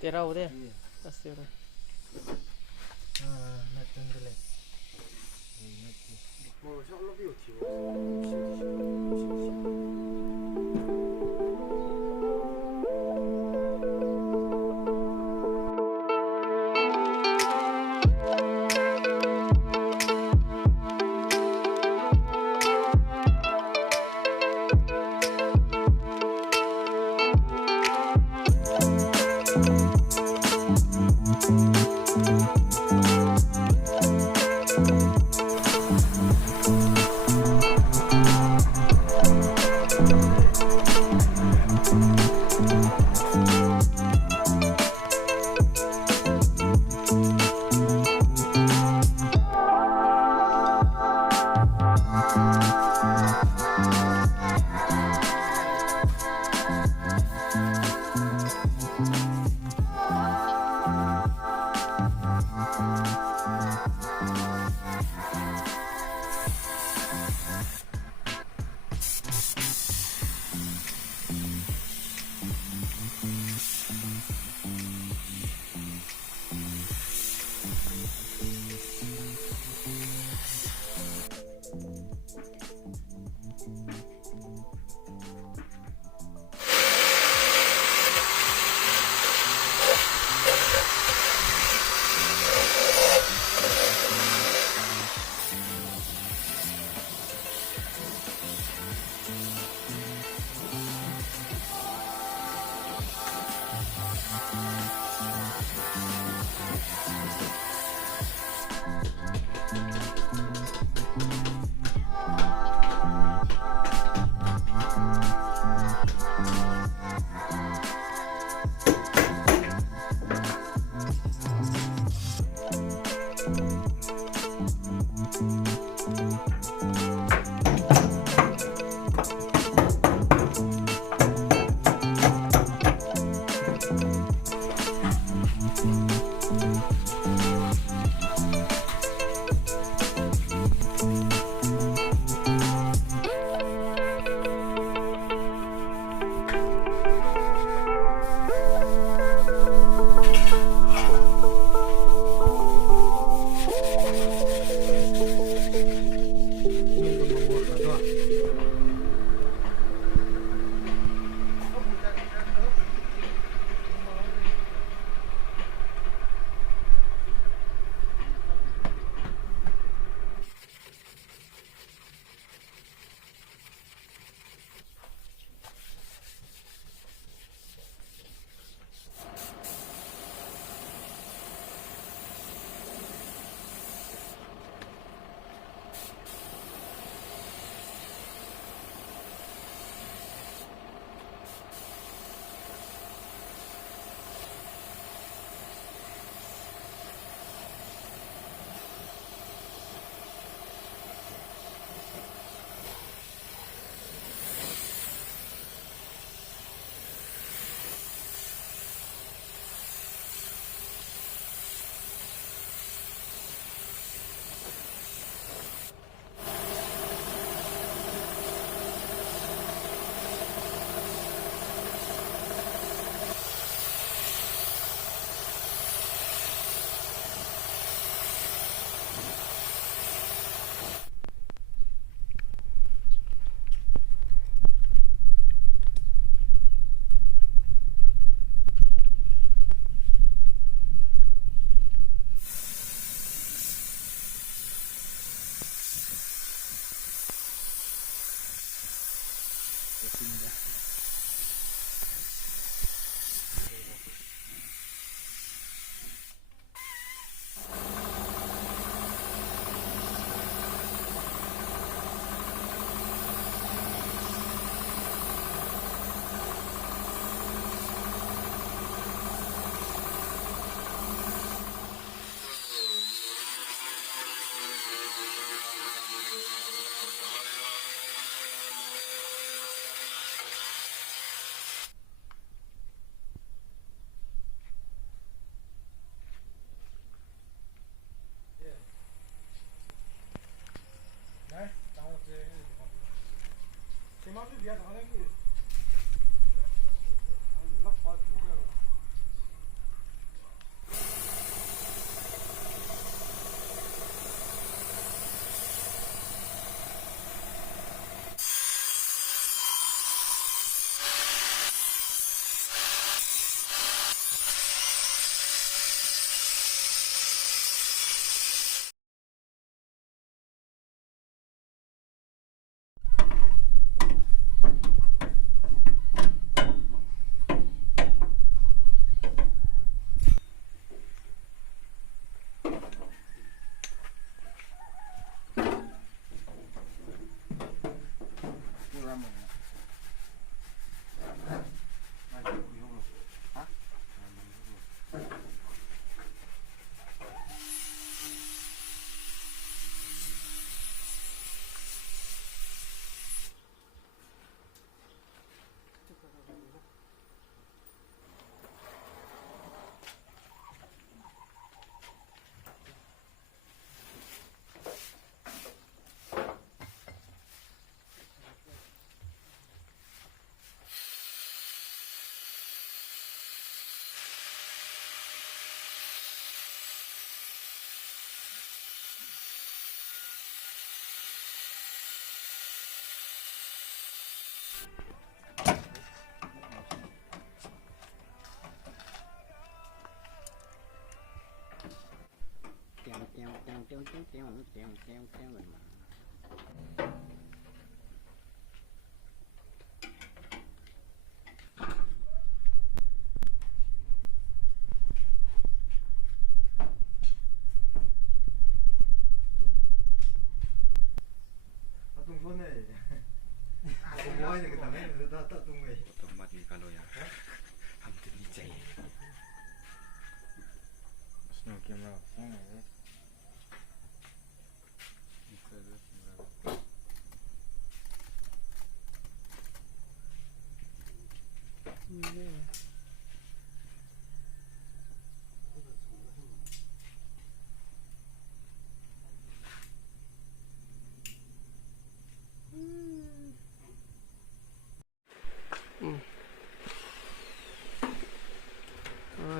तेरा हो दे बस तेरा那真的嘞，我上那边有提过，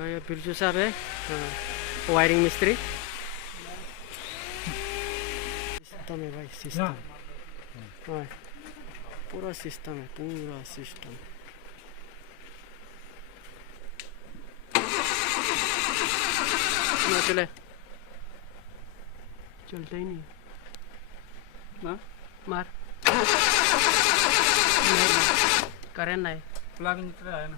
ये बिरजू साहब है, वायरिंग मिस्त्री। सिस्टम है भाई, सिस्टम। हाँ, पूरा सिस्टम है, पूरा सिस्टम। ना चले, चलता ही नहीं। मार करें ना, प्लग नीचे आया ना।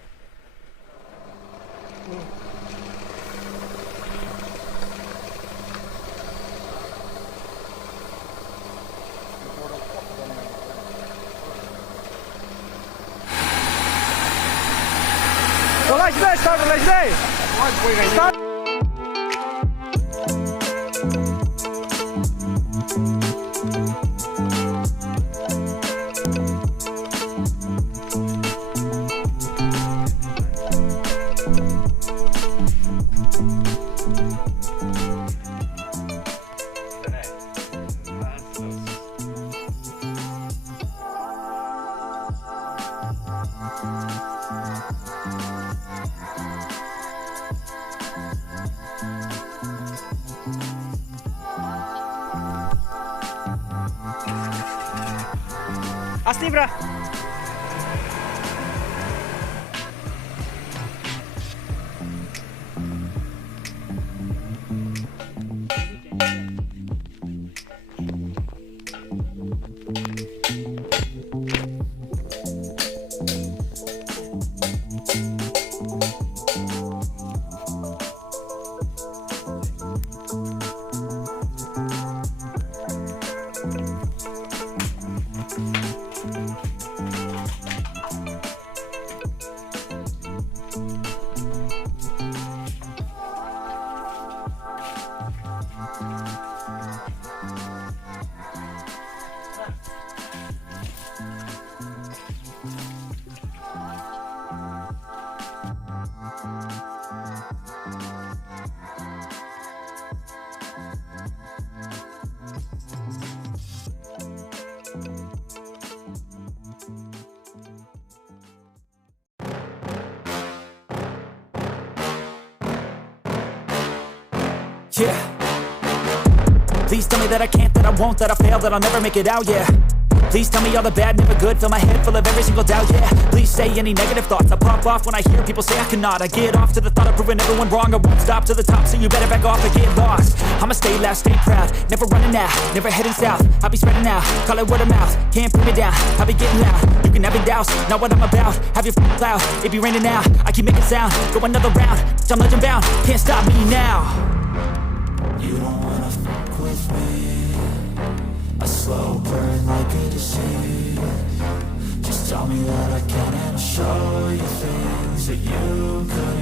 Start. Asli bra. yeah. Please tell me that I can't, that I won't, that I fail, that I'll never make it out, yeah. Please tell me all the bad, never good, fill my head full of every single doubt, yeah. Please say any negative thoughts, I pop off when I hear people say I cannot. I get off to the thought of proving everyone wrong, I won't stop to the top, so you better back off and get lost. I'ma stay loud, stay proud, never running out, never heading south. I'll be spreading out, call it word of mouth, can't put me down, I'll be getting loud. You can have it douse, not what I'm about, have your f***ing cloud, it be raining now, I keep making sound, go another round, I'm legend bound, can't stop me now. You don't wanna fuck with me, a slow burn like a disease. Just tell me that I can and I'll show you things that you couldn't